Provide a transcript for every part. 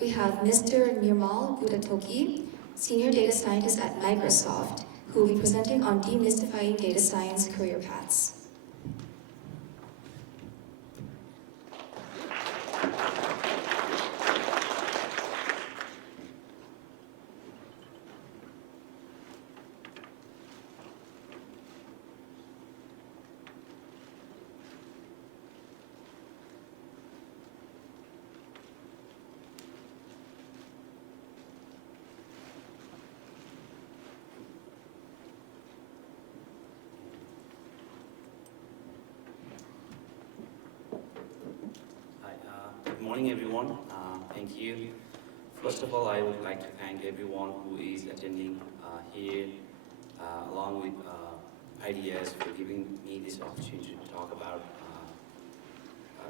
we have Mr. Nirmal Budhathoki, Senior Data Scientist at Microsoft, who will be presenting on demystifying data science career paths. Good morning, everyone. Thank you. First of all, I would like to thank everyone who is attending here, along with IDS, for giving me this opportunity to talk about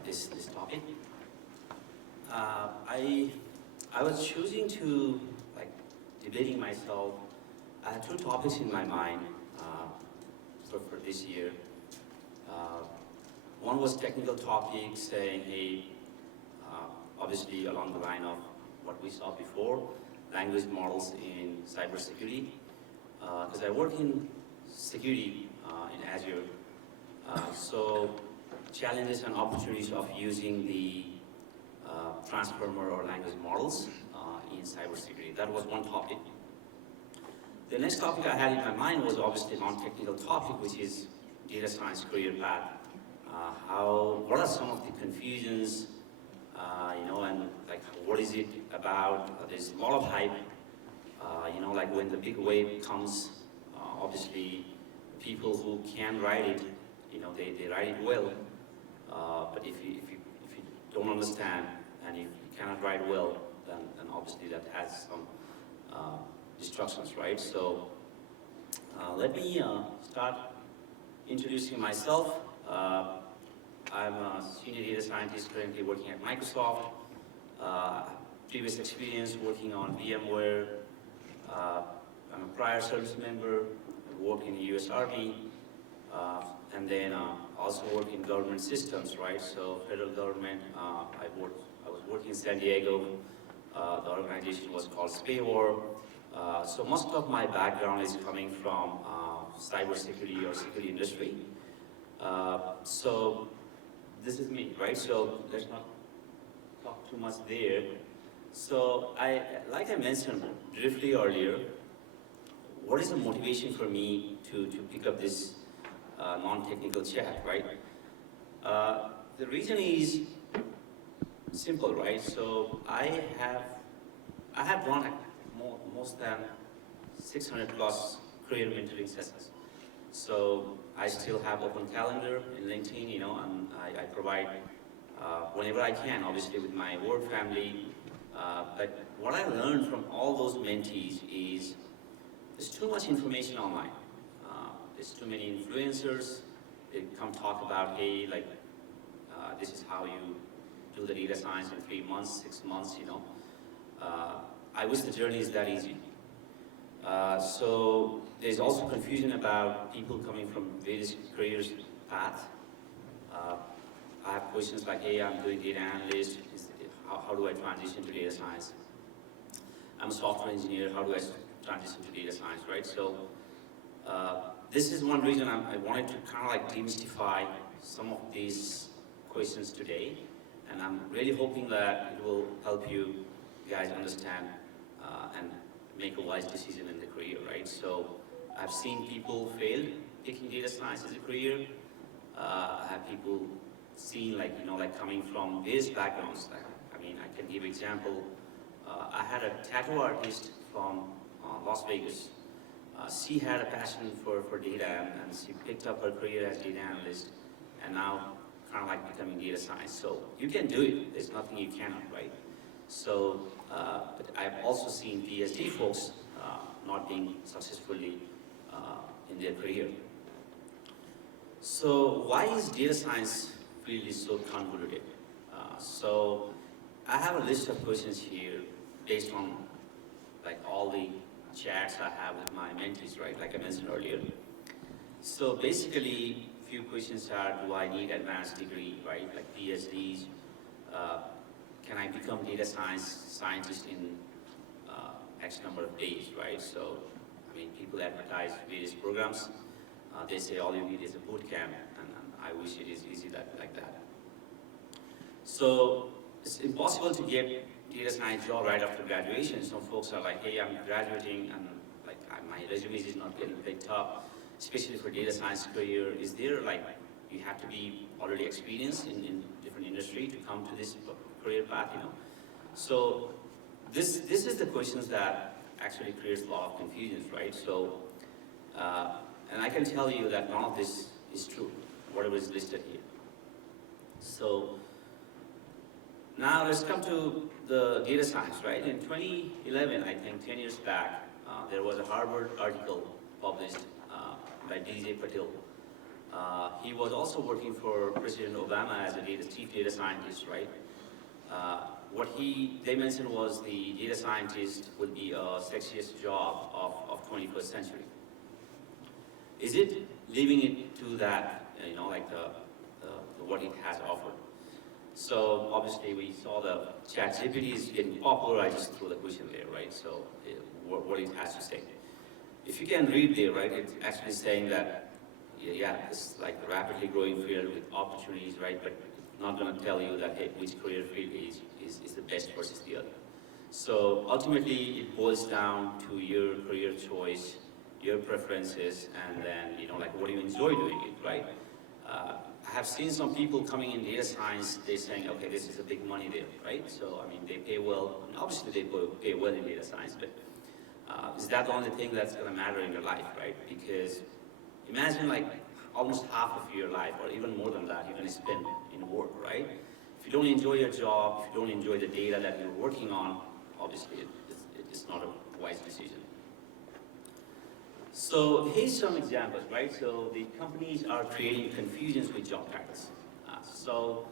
this topic. I was choosing to, debating myself. I had two topics in my mind for this year. One was technical topics, saying, hey, obviously along the line of what we saw before, language models in cybersecurity. Because I work in security in Azure, so challenges and opportunities of using the transformer or language models in cybersecurity. That was one topic. The next topic I had in my mind was obviously a non-technical topic, which is data science career path. What are some of the confusions, and what is it about? There's a lot of hype, when the big wave comes, obviously people who can write it, they write it well, but if you don't understand and if you cannot write well, then obviously that has some destructions, right? So let me start introducing myself. I'm a senior data scientist currently working at Microsoft. Previous experience working on VMware. I'm a prior service member. I work in the US Army. And then also work in government systems, right? So federal government, I was working in San Diego. The organization was called SPAWAR. So most of my background is coming from cybersecurity or security industry. So this is me, right? So let's not talk too much there. So like I mentioned briefly earlier, what is the motivation for me to pick up this non-technical chat, right? The reason is simple, right? So I have run more than 600 plus career mentoring sessions. So I still have open calendar in LinkedIn, and I provide whenever I can, obviously with my work family. But what I learned from all those mentees is there's too much information online. There's too many influencers. They come talk about, hey, this is how you do the data science in 3 months, 6 months, I wish the journey is that easy. So there's also confusion about people coming from various careers paths. I have questions like, hey, I'm doing data analyst. How do I transition to data science? I'm a software engineer. How do I transition to data science, right? So this is one reason I wanted to kind of demystify some of these questions today. And I'm really hoping that it will help you guys understand and make a wise decision in the career, right? So I've seen people fail picking data science as a career. I have people seen coming from various backgrounds. I can give example. I had a tattoo artist from Las Vegas. She had a passion for data, and she picked up her career as data analyst, and now kind of becoming data science. So you can do it. There's nothing you cannot, right? So, but I've also seen PhD folks not being successfully in their career. So why is data science really so convoluted? So I have a list of questions here based on all the chats I have with my mentees, right? Like I mentioned earlier. So basically, few questions are: do I need advanced degree, right? Like PhDs? can I become data scientist in X number of days, right? So, I mean, people advertise various programs. They say all you need is a boot camp, and I wish it is easy like that. So, it's impossible to get data science job right after graduation. Some folks are like, hey, I'm graduating, and like my resume is not getting picked up, especially for data science career. Is there like, you have to be already experienced in different industry to come to this career path, you know? So this is the questions that actually creates a lot of confusions, right? So, and I can tell you that none of this is true, whatever is listed here. So now let's come to the data science, right? In 2011, I think 10 years back, there was a Harvard article published by DJ Patil. He was also working for President Obama as a chief data scientist, right? What they mentioned was the data scientist would be a sexiest job of 21st century. Is it leaving it to that, you know, like the what it has offered? So obviously we saw the ChatGPT is getting popular. I just threw the question there, right? So what it has to say. If you can read there, right, it's actually saying that, yeah, it's like a rapidly growing field with opportunities, right? But it's not going to tell you that, hey, which career field is the best versus the other. So ultimately, it boils down to your career choice, your preferences, and then, you know, like, what do you enjoy doing it, right? I have seen some people coming in data science, they're saying, okay, this is a big money there, right? So, I mean, they pay well, and obviously they pay well in data science, but is that the only thing that's gonna matter in your life, right? Because imagine like almost half of your life, or even more than that, you're gonna spend in work, right? If you don't enjoy your job, if you don't enjoy the data that you're working on, obviously it's not a wise decision. So here's some examples, right? So the companies are creating confusions with job titles. So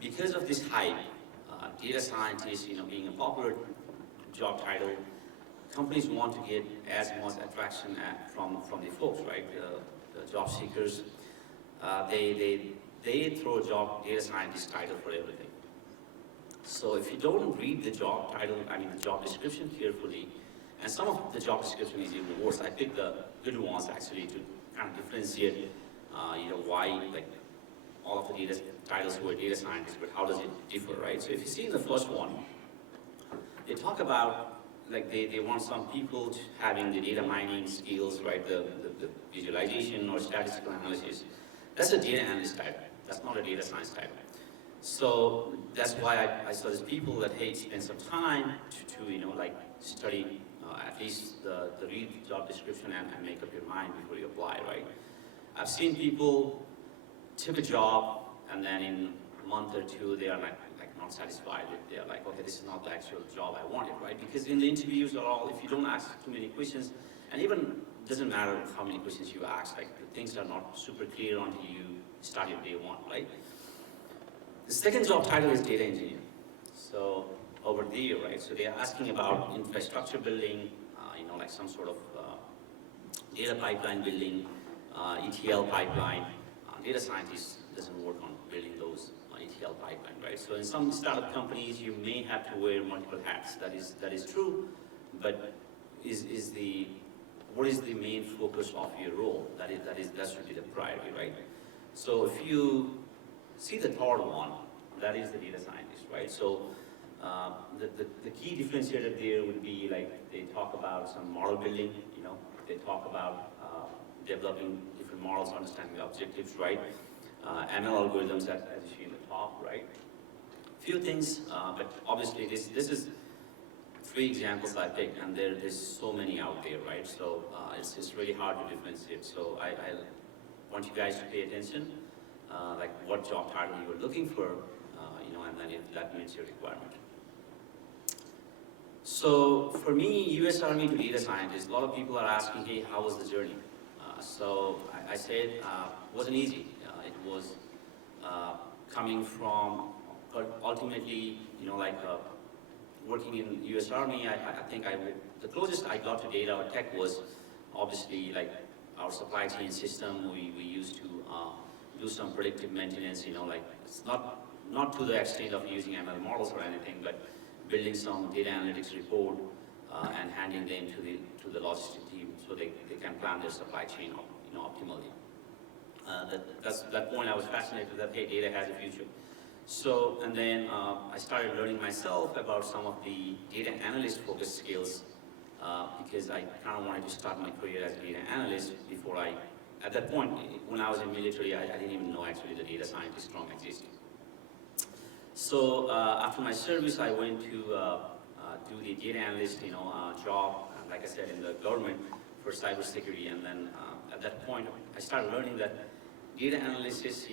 because of this hype, data scientist, you know, being a popular job title, companies want to get as much attraction from the folks, right? The job seekers. They throw job data scientist title for everything. So if you don't read the job title, I mean the job description carefully, and some of the job description is even worse. I picked the good ones actually to kind of differentiate, you know, why like all of the data titles were data scientists, but how does it differ, right? So if you see in the first one, they talk about like they want some people having the data mining skills, right? The visualization or statistical analysis. That's a data analyst title. That's not a data science title. So that's why I suggest people that, hey, spend some time to you know, like study at least the read job description and make up your mind before you apply, right? I've seen people took a job and then in a month or two they are like not satisfied. They're like, okay, this is not the actual job I wanted, right? Because in the interviews are all, if you don't ask too many questions, and even doesn't matter how many questions you ask, like things are not super clear until you start your day one, right? The second job title is data engineer. So over there, right? So they are asking about infrastructure building, you know, like some sort of data pipeline building, ETL pipeline. Data scientist doesn't work on building those ETL pipeline, right? So in some startup companies, you may have to wear multiple hats. That is true, but what is the main focus of your role? That should be the priority, right? So if you see the third one, that is the data scientist, right? So the key differentiator there would be like they talk about some model building, you know, they talk about developing different models, understanding the objectives, right? ML algorithms as you see in the top, right? Few things, but obviously this is 3 examples I picked, and there's so many out there, right? So it's really hard to differentiate. So I want you guys to pay attention, like what job title you are looking for, you know, and then if that meets your requirement. So for me, US Army to data scientist, a lot of people are asking, hey, how was the journey? So I said it wasn't easy. It was coming from, but ultimately, you know, like working in US Army, I think the closest I got to data or tech was obviously like our supply chain system. We used to do some predictive maintenance, you know, like it's not not to the extent of using ML models or anything, but building some data analytics report and handing them to the logistics team so they can plan their supply chain optimally. That point I was fascinated that, hey, data has a future. So, and then I started learning myself about some of the data analyst focused skills because I kind of wanted to start my career as a data analyst before at that point, when I was in military, I didn't even know actually the data scientist strong existed. So after my service, I went to do the data analyst, job, like I said, in the government for cybersecurity. And then at that point, I started learning that data analysis,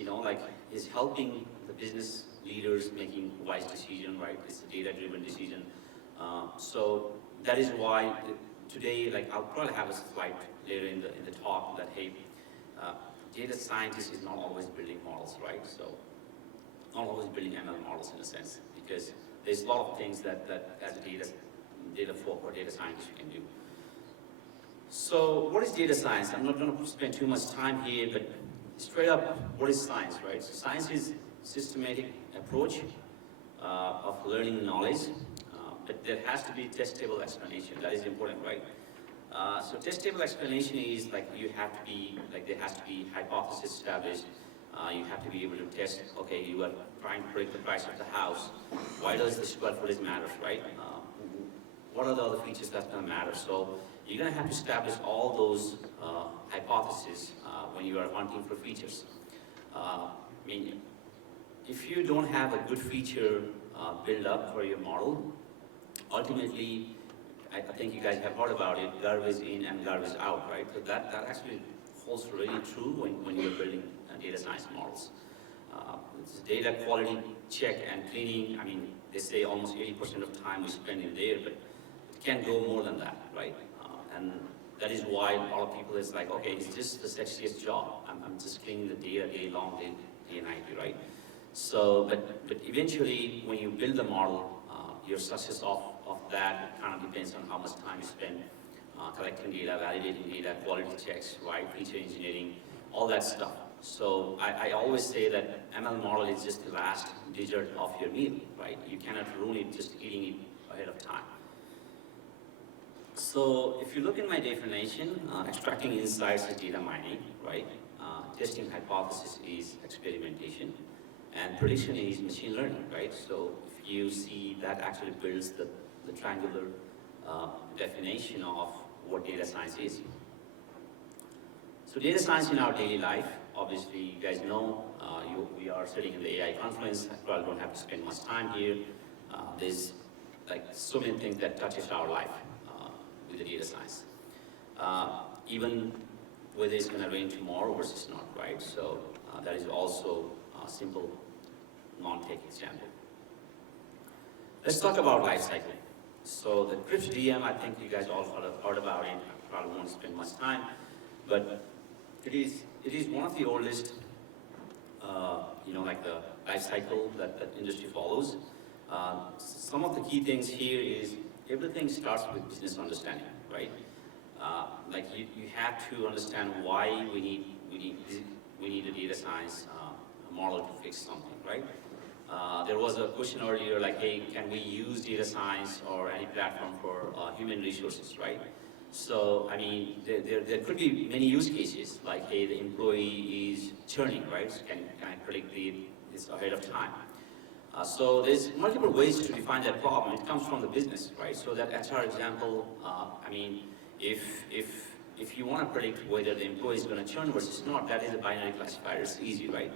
is helping the business leaders making wise decision, right? It's a data-driven decision. So that is why today, I'll probably have a slide later in the talk that, hey, data scientist is not always building models, right? So not always building ML models in a sense, because there's a lot of things that as a data folk or data scientist you can do. So what is data science? I'm not going to spend too much time here, but straight up, what is science, right? So science is systematic approach of learning knowledge, but there has to be testable explanation. That is important, right? So testable explanation is you have to be, there has to be hypothesis established. You have to be able to test, okay, you are trying to predict the price of the house. Why does the square footage matter, right? What are the other features that's going to matter? So you're going to have to establish all those hypotheses when you are hunting for features. If you don't have a good feature build up for your model, ultimately, I think you guys have heard about it, garbage in and garbage out, right? So that actually holds really true when you're building data science models. It's data quality check and cleaning. They say almost 80% of time we spend in there, but it can go more than that, right? And that is why a lot of people is okay, it's just the sexiest job. I'm just cleaning the data day long, day and night, right? So, but eventually, when you build the model, your success of that kind of depends on how much time you spend collecting data, validating data, quality checks, right? Feature engineering, all that stuff. So I always say that ML model is just the last dessert of your meal, right? You cannot ruin it just eating it ahead of time. So if you look in my definition, extracting insights is data mining, right? Testing hypothesis is experimentation, and prediction is machine learning, right? So if you see that actually builds the triangular definition of what data science is. So data science in our daily life, obviously you guys know, we are sitting in the AI conference. I probably don't have to spend much time here. There's so many things that touches our life with the data science. Even whether it's going to rain tomorrow versus not, right? So that is also a simple non-tech example. Let's talk about Lifecycle. So the Crips DM, I think you guys all heard about it. I probably won't spend much time, but it is one of the oldest, the Lifecycle that industry follows. Some of the key things here is everything starts with business understanding, right? You have to understand why we need a data science model to fix something, right? There was a question earlier hey, can we use data science or any platform for human resources, right? So, there could be many use cases, hey, the employee is churning, right? So can I predict this ahead of time? So there's multiple ways to define that problem. It comes from the business, right? So that HR example, if you want to predict whether the employee is going to churn versus not, that is a binary classifier. It's easy, right?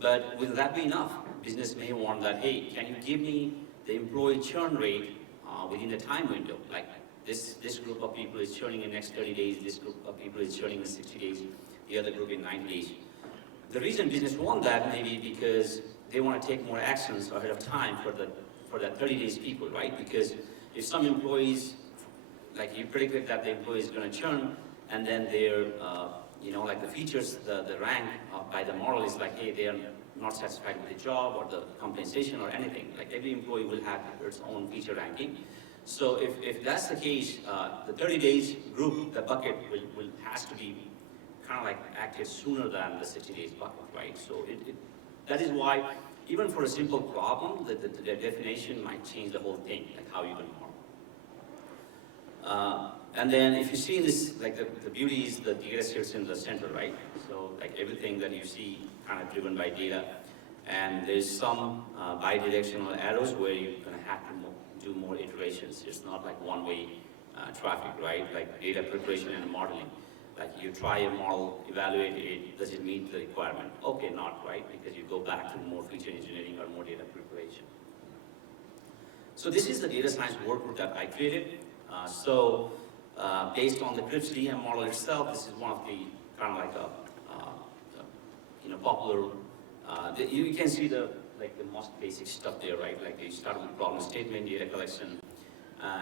But will that be enough? Business may want that, hey, can you give me the employee churn rate within the time window? This group of people is churning in the next 30 days, this group of people is churning in 60 days, the other group in 90 days. The reason business want that may be because they want to take more actions ahead of time for that 30 days people, right? Because if some employees, you predicted that the employee is going to churn, and then their, the features, the rank by the model is hey, they are not satisfied with the job or the compensation or anything. Every employee will have its own feature ranking. So if that's the case, the 30 days group, the bucket has to be kind of active sooner than the 60 days bucket, right? So that is why even for a simple problem, the definition might change the whole thing, like how you can model. And then if you see this, like the beauty is the data sits in the center, right? So like everything that you see kind of driven by data. And there's some bidirectional arrows where you're going to have to do more iterations. It's not like one-way traffic, right? Like data preparation and modeling. Like you try a model, evaluate it, does it meet the requirement? Okay, not, right? Because you go back to more feature engineering or more data preparation. So this is the data science workbook that I created. Based on the CRIPS DM model itself, this is one of the kind of like a popular. You can see the most basic stuff there, right? Like you start with problem statement, data collection,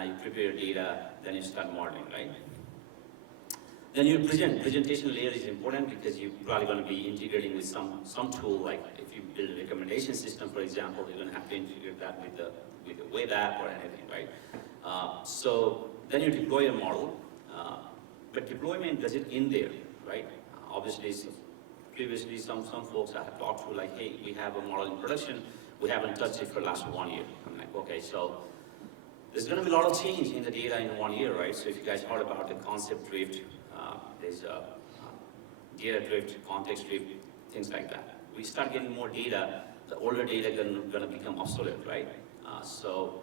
you prepare data, then you start modeling, right? Then your presentation layer is important because you're probably going to be integrating with some tool, like if you build a recommendation system, for example, you're going to have to integrate that with a web app or anything, right? So then you deploy a model, but deployment does it in there, right? Obviously, previously some folks I have talked to, like, hey, we have a model in production, we haven't touched it for the last 1 year. I'm like, okay, so there's going to be a lot of change in the data in 1 year, right? So if you guys heard about the concept drift, there's data drift, context drift, things like that. We start getting more data, the older data going to become obsolete, right? So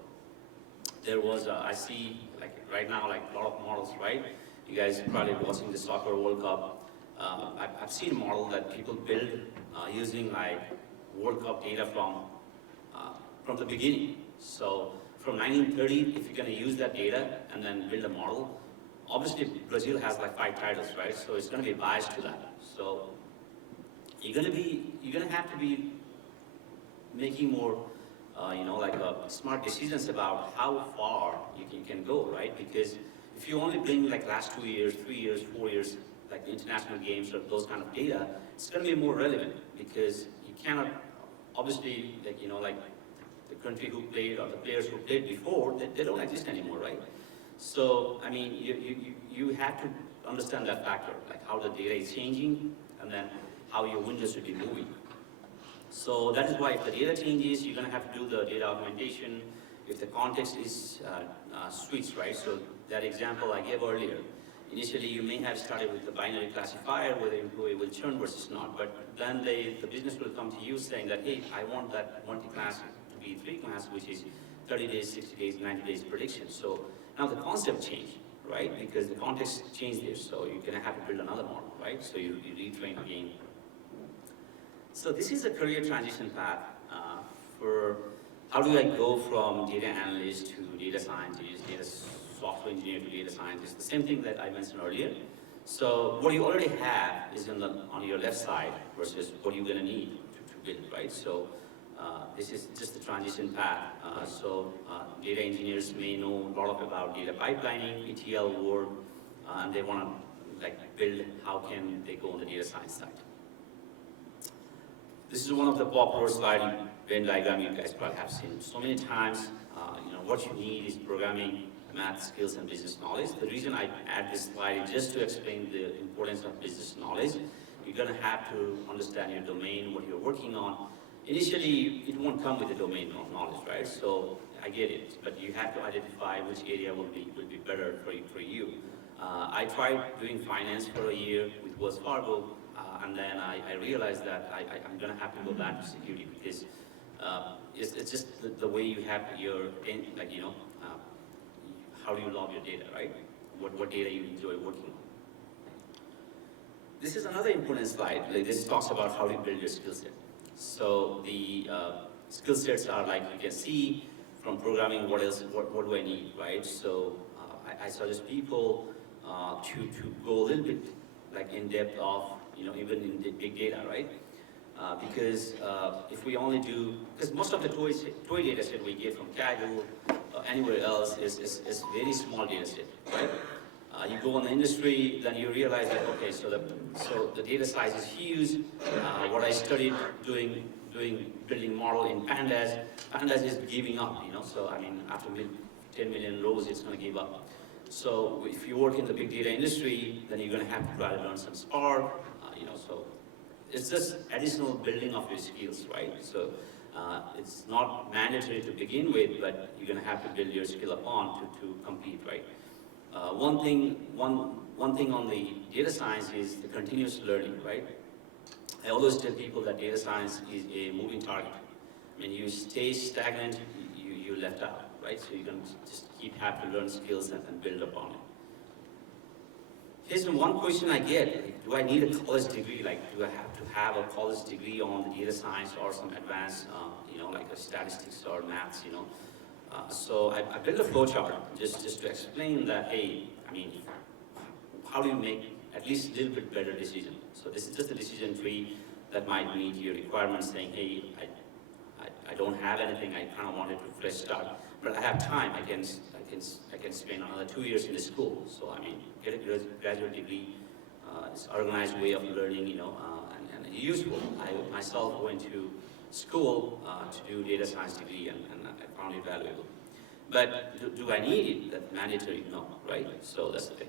there was, I see, like right now, like a lot of models, right? You guys are probably watching the Soccer World Cup. I've seen a model that people build using like World Cup data from the beginning. So from 1930, if you're going to use that data and then build a model, obviously Brazil has like 5 titles, right? So it's going to be biased to that. So you're going to have to be making more, smart decisions about how far you can go, right? Because if you only bring like last 2 years, 3 years, 4 years, like the international games or those kind of data, it's going to be more relevant because you cannot, obviously, like the country who played or the players who played before, they don't exist anymore, right? So, I mean, you have to understand that factor, like how the data is changing and then how your windows should be moving. So that is why if the data changes, you're going to have to do the data augmentation. If the context is switched, right? So that example I gave earlier, initially you may have started with the binary classifier where the employee will churn versus not, but then the business will come to you saying that, hey, I want that multi-class to be 3 class, which is 30 days, 60 days, 90 days prediction. So now the concept changed, right? Because the context changed there, so you're going to have to build another model, right? So you retrain again. So this is a career transition path for how do I go from data analyst to data scientist, data software engineer to data scientist, the same thing that I mentioned earlier. So what you already have is on your left side versus what you're going to need to build, right? So this is just the transition path. Data engineers may know a lot about data pipelining, ETL work, and they want to build how can they go on the data science side. This is one of the popular slide Venn diagram you guys probably have seen so many times. What you need is programming, math skills, and business knowledge. The reason I add this slide is just to explain the importance of business knowledge. You're going to have to understand your domain, what you're working on. Initially, it won't come with the domain knowledge, right? So I get it, but you have to identify which area will be better for you. I tried doing finance for a year with Wells Fargo, and then I realized that I'm going to have to go back to security because it's just the way you have your, how do you log your data, right? What data you enjoy working on. This is another important slide. This talks about how you build your skill set. So the skill sets are like you can see from programming what do I need, right? So I suggest people to go a little bit in depth of, even in the big data, right? Because if we only do, because most of the toy data set we get from Kaggle, anywhere else is very small data set, right? You go on the industry, then you realize that, okay, so the data size is huge. What I studied building model in Pandas is giving up, so I mean, after 10 million rows, it's going to give up. So if you work in the big data industry, then you're going to have to try to learn some Spark, so it's just additional building of your skills, right? So It's not mandatory to begin with, but you're going to have to build your skill upon to compete, right? One thing on the data science is the continuous learning, right? I always tell people that data science is a moving target. When you stay stagnant, you're left out, right? So you're going to just have to learn skills and build upon it. Here's the one question I get, like, do I need a college degree? Like, do I have to have a college degree on the data science or some advanced, like a statistics or maths, So I built a flowchart just to explain that, hey, I mean, how do you make at least a little bit better decision? So this is just a decision tree that might meet your requirements, saying, hey, I don't have anything, I kind of wanted to fresh start, but I have time, I can spend another 2 years in the school. So I mean, get a graduate degree, it's organized way of learning, and useful. I myself went to school to do data science degree, and I found it valuable. But do I need it? That's mandatory? No, right? So that's the thing.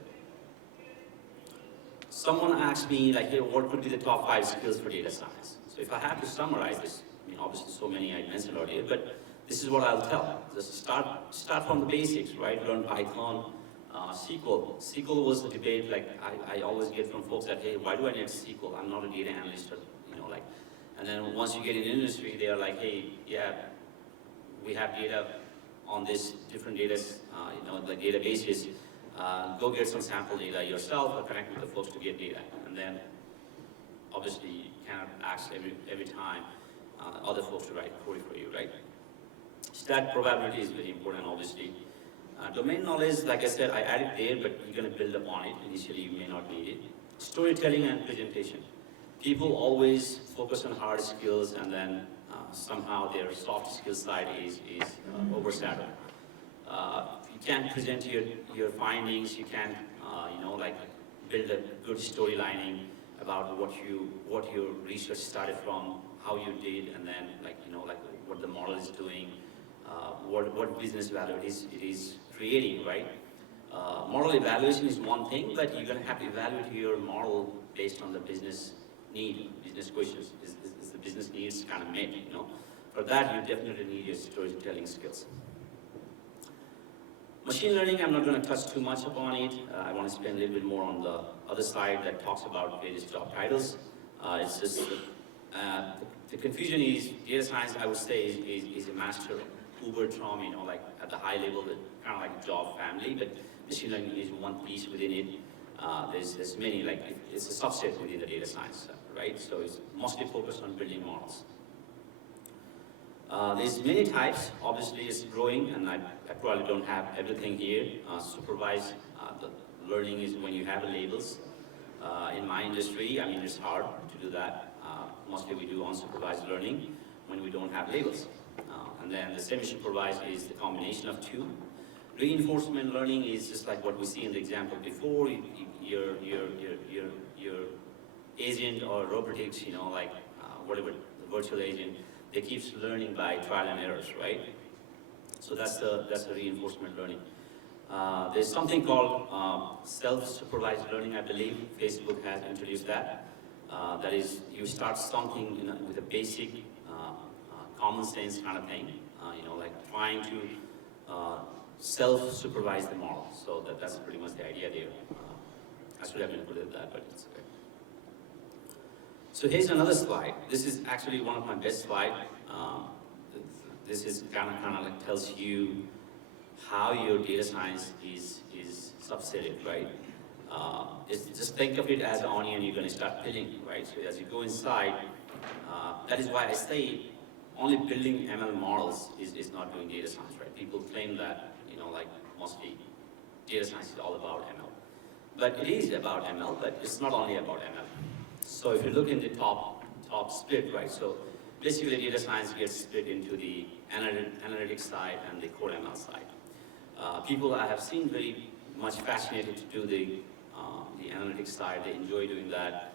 Someone asked me, like, hey, what could be the top 5 skills for data science? So if I had to summarize this, I mean, obviously so many I mentioned earlier, but this is what I'll tell. Just start from the basics, right? Learn Python, SQL. SQL was the debate, like, I always get from folks that, hey, why do I need SQL? I'm not a data analyst, or, and then once you get in the industry, they are like, hey, yeah, we have data on this different data, like databases. Go get some sample data yourself or connect with the folks to get data. And then, obviously, you cannot ask every time other folks to write query for you, right? Stat probability is very important, obviously. Domain knowledge, like I said, I added there, but you're going to build upon it. Initially, you may not need it. Storytelling and presentation. People always focus on hard skills, and then somehow their soft skill side is overshadowed. You can't present your findings. You can't, build a good storylining about what your research started from, how you did, and then what the model is doing, what business value it is creating, right? Model evaluation is one thing, but you're going to have to evaluate your model based on the business need, business questions. Is the business needs kind of met, For that, you definitely need your storytelling skills. Machine learning, I'm not going to touch too much upon it. I want to spend a little bit more on the other side that talks about various job titles. It's just the confusion is data science, I would say, is a master uber term, at the high level, kind of like a job family, but machine learning is one piece within it. There's many, it's a subset within the data science, right? So it's mostly focused on building models. There's many types. Obviously, it's growing, and I probably don't have everything here. Supervised the learning is when you have labels. In my industry, I mean, it's hard to do that. Mostly we do unsupervised learning when we don't have labels. And then the semi-supervised is the combination of two. Reinforcement learning is just like what we see in the example before. Your agent or robotics, whatever, the virtual agent, they keep learning by trial and errors, right? So that's the reinforcement learning. There's something called self-supervised learning, I believe. Facebook has introduced that. That is, you start something with a basic common sense kind of thing, trying to self-supervise the model. So that's pretty much the idea there. I should have included that, but it's okay. So here's another slide. This is actually one of my best slides. This is kind of tells you how your data science is subsetted, right? Just think of it as an onion you're going to start peeling, right? So as you go inside, that is why I say only building ML models is not doing data science, right? People claim that, mostly data science is all about ML. But it is about ML, but it's not only about ML. So if you look in the top split, right? So basically data science gets split into the analytics side and the core ML side. People I have seen very much fascinated to do the analytics side. They enjoy doing that.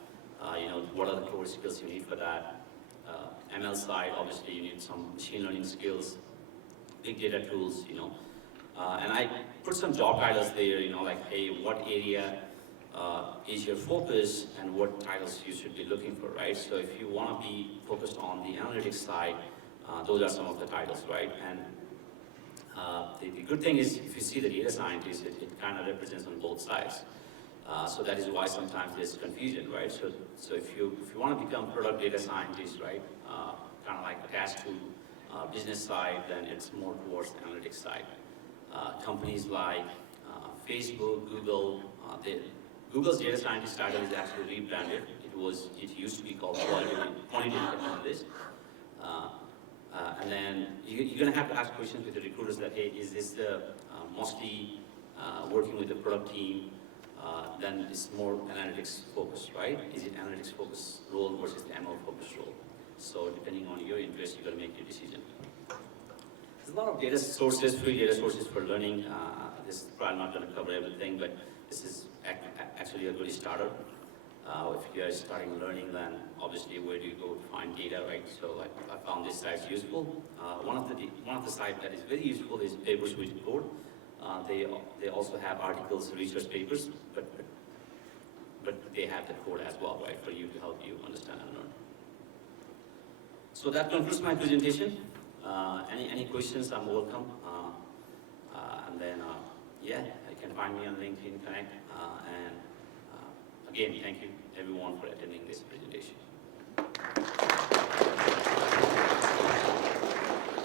What are the core skills you need for that? ML side, obviously you need some machine learning skills, big data tools, and I put some job titles there, hey, what area is your focus and what titles you should be looking for, right? So if you want to be focused on the analytics side, Those are some of the titles, right? And the good thing is, if you see the data scientist, it kind of represents on both sides. So that is why sometimes there's confusion, right? So if you want to become product data scientist, right, kind of like attached to business side, then it's more towards the analytics side. Companies like Facebook, Google, Google's data scientist title is actually rebranded. It used to be called quantitative analyst. And then you're going to have to ask questions with the recruiters that, hey, is this mostly working with the product team? Then it's more analytics focused, right? Is it analytics focused role versus the ML focused role? So depending on your interest, you got to make your decision. There's a lot of data sources, free data sources for learning. This is probably not going to cover everything, but this is actually a good starter. If you are starting learning, then obviously where do you go to find data, right? So I found this site useful. One of the sites that is very useful is Papers with Code. They also have articles, research papers, but they have the code as well, right, for you to help you understand and learn. So that concludes my presentation. Any questions? I'm welcome. And then yeah, you can find me on LinkedIn Connect. And again, thank you everyone for attending this presentation.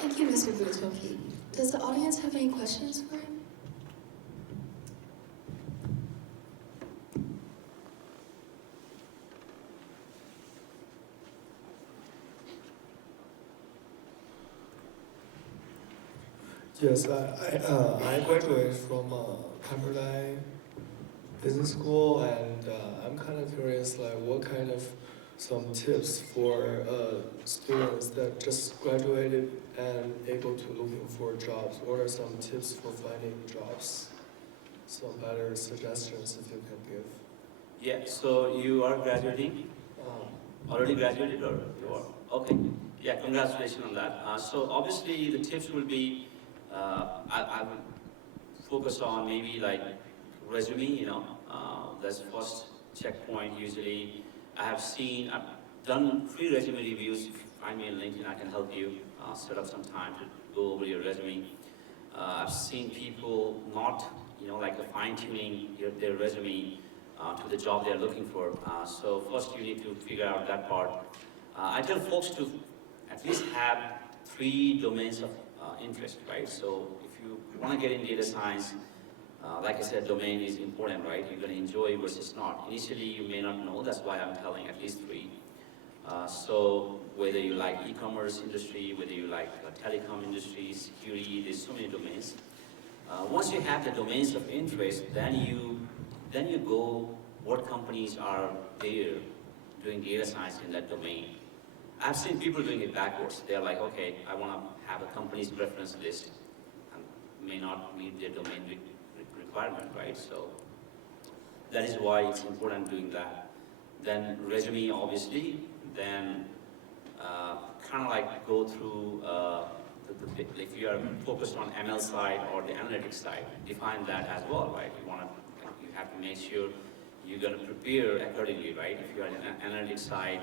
Thank you, Mr. Budhathoki. Does the audience have any questions for him? Yes, I graduated from Pepperdine Business School, and I'm kind of curious, like, what kind of some tips for students that just graduated and able to looking for jobs. What are some tips for finding jobs? Some better suggestions if you can give. Yeah, so you are graduating? Already graduated or you are? Okay. Yeah, congratulations on that. So obviously the tips will be, I will focus on maybe like resume, you know, that's first checkpoint usually. I've done free resume reviews. If you find me on LinkedIn, I can help you set up some time to go over your resume. I've seen people not, you know, like fine-tuning their resume to the job they're looking for. So first you need to figure out that part. I tell folks to at least have 3 domains of interest, right? So if you want to get in data science, like I said, domain is important, right? You're going to enjoy versus not. Initially, you may not know. That's why I'm telling at least 3. So whether you like e-commerce industry, whether you like telecom industry, security, there's so many domains. Once you have the domains of interest, then you go what companies are there doing data science in that domain. I've seen people doing it backwards. They're like, okay, I want to have a company's preference list, and may not meet their domain requirement, right? So that is why it's important doing that. Then resume, obviously. Then kind of like go through, if you are focused on ML side or the analytics side, define that as well, right? You have to make sure you're going to prepare accordingly, right? If you are on the analytics side,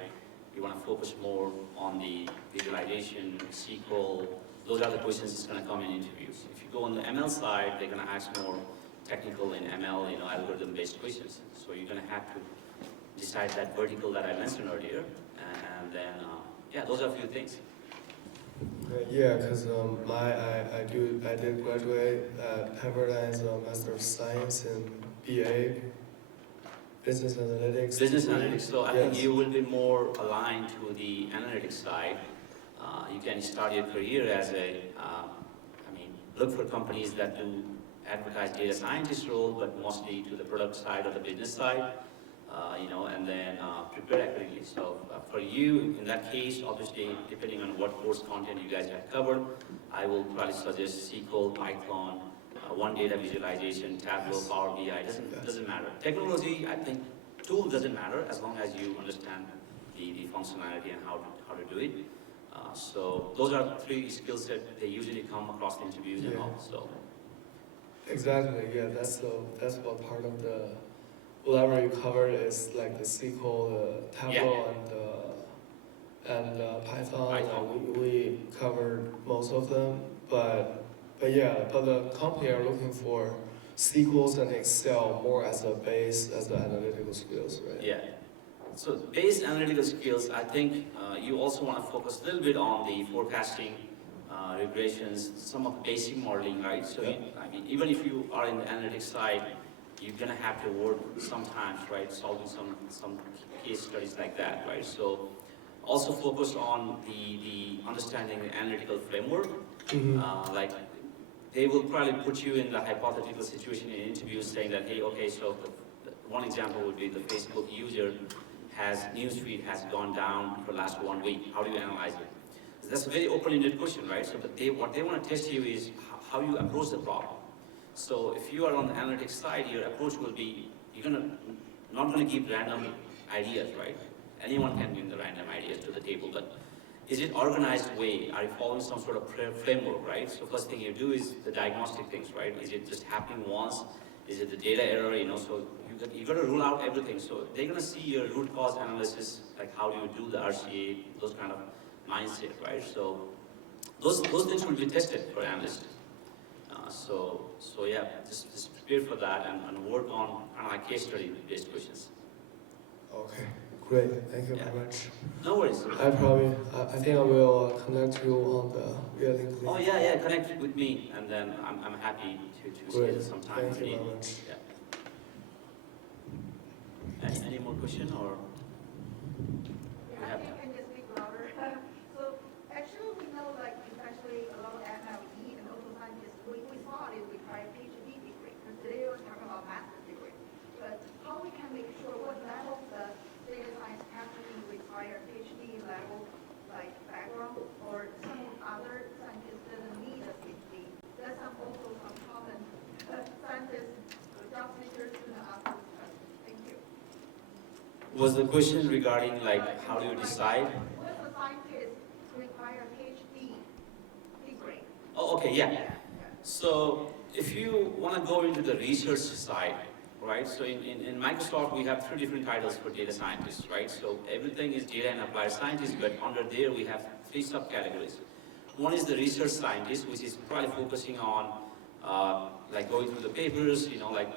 you want to focus more on the visualization, SQL. Those are the questions that's going to come in interviews. If you go on the ML side, they're going to ask more technical in ML, you know, algorithm-based questions. So you're going to have to decide that vertical that I mentioned earlier, and then, yeah, those are a few things. Yeah, because I did graduate at Pepperdine's Master of Science in BA, Business Analytics. Business analytics, so I think you will be more aligned to the analytics side. You can start your career as look for companies that do advertise data scientist role, but mostly to the product side or the business side, you know, and then prepare accordingly. So for you, in that case, obviously, depending on what course content you guys have covered, I will probably suggest SQL, Python, one data visualization, Tableau, Power BI, doesn't matter. Technology, I think, tool doesn't matter as long as you understand the functionality and how to do it. So those are 3 skill sets. They usually come across the interviews and all. So. Exactly. Yeah, that's what part of the whatever you covered is like the SQL, Tableau, and Python. Python. We covered most of them, but the company are looking for SQLs and Excel more as a base, as the analytical skills, right? Yeah. So base analytical skills, I think you also want to focus a little bit on the forecasting, regressions, some of the basic modeling, right? So I mean, even if you are in the analytics side, you're gonna have to work sometimes, right? Solving some case studies like that, right? So also focus on the understanding the analytical framework. Like they will probably put you in the hypothetical situation in interviews saying that, hey, okay, so one example would be the Facebook user newsfeed has gone down for the last 1 week. How do you analyze it? So that's a very open-ended question, right? So what they want to test you is how you approach the problem. So if you are on the analytics side, your approach will be, not gonna give random ideas, right? Anyone can bring the random ideas to the table, but is it organized way? Are you following some sort of framework, right? So first thing you do is the diagnostic things, right? Is it just happening once? Is it the data error, So you got to rule out everything. So they're gonna see your root cause analysis, like how do you do the RCA, those kind of mindset, right? So those things will be tested for analysts. So yeah, just prepare for that and work on kind of like case study based questions. Okay, great. Thank you very much. No worries. I think I will connect you on the link. Oh yeah, connect with me, and then I'm happy to schedule some time. Thank you very much. Yeah. Any more question or? Yeah, you can just speak louder. So actually we know like especially a lot of MLE and also scientists, we thought it requires PhD degree, because today we're talking about master's degree. But how we can make sure what level the data science actually require PhD level like background, or some other scientists doesn't need a PhD. That's also some common scientists, job seekers gonna ask this question. Thank you. Was the question regarding like how do you decide? What the scientists require PhD degree? Oh, okay, yeah. So if you want to go into the research side, right? So in Microsoft, we have 3 different titles for data scientists, right? So everything is data and applied scientists, but under there we have 3 subcategories. One is the research scientist, which is probably focusing on like going through the papers, like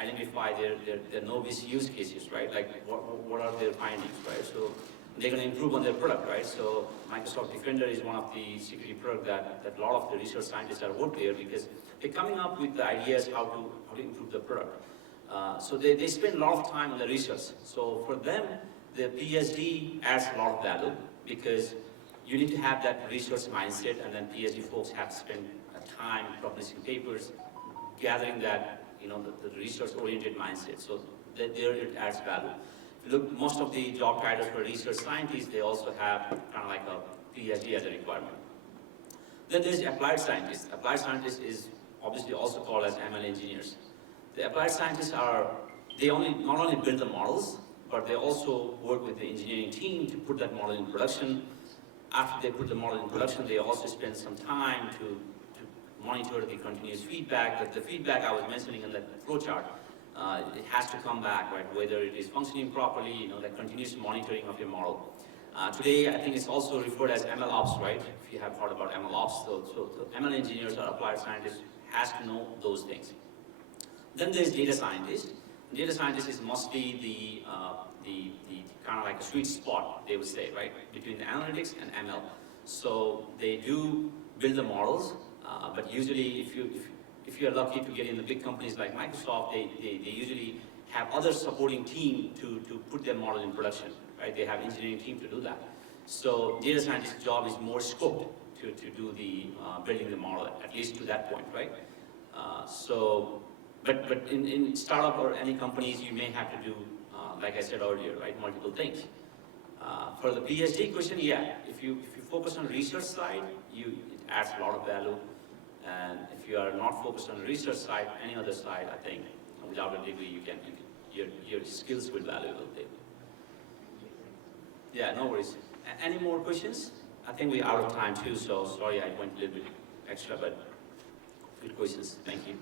identify their novice use cases, right? Like what are their findings, right? So they're going to improve on their product, right? So Microsoft Defender is one of the security products that a lot of the research scientists are work there, because they're coming up with the ideas how to improve the product. So they spend a lot of time on the research. So for them, the PhD adds a lot of value, because you need to have that research mindset, and then PhD folks have to spend time publishing papers, gathering that, the research-oriented mindset. So there it adds value. If you look, most of the job titles for research scientists, they also have kind of like a PhD as a requirement. Then there's applied scientists. Applied scientists is obviously also called as ML engineers. The applied scientists not only build the models, but they also work with the engineering team to put that model in production. After they put the model in production, they also spend some time to monitor the continuous feedback. That the feedback I was mentioning in that flowchart, it has to come back, right? Whether it is functioning properly, that continuous monitoring of your model. Today, I think it's also referred as ML ops, right? If you have heard about ML ops, so ML engineers or applied scientists has to know those things. Then there's data scientists. Data scientist is mostly the kind of like a sweet spot, they would say, right, between the analytics and ML. So they do build the models, but usually if you're lucky to get in the big companies like Microsoft, they usually have other supporting team to put their model in production, right? They have engineering team to do that. So data scientist's job is more scoped to do the building the model, at least to that point, right? But in startup or any companies, you may have to do, like I said earlier, right, multiple things. For the PhD question, yeah, if you focus on research side, it adds a lot of value. And if you are not focused on the research side, any other side, I think without a degree, your skills will be valuable there. Yeah, no worries. Any more questions? I think we're out of time too, so sorry I went a little bit extra, but good questions. Thank you.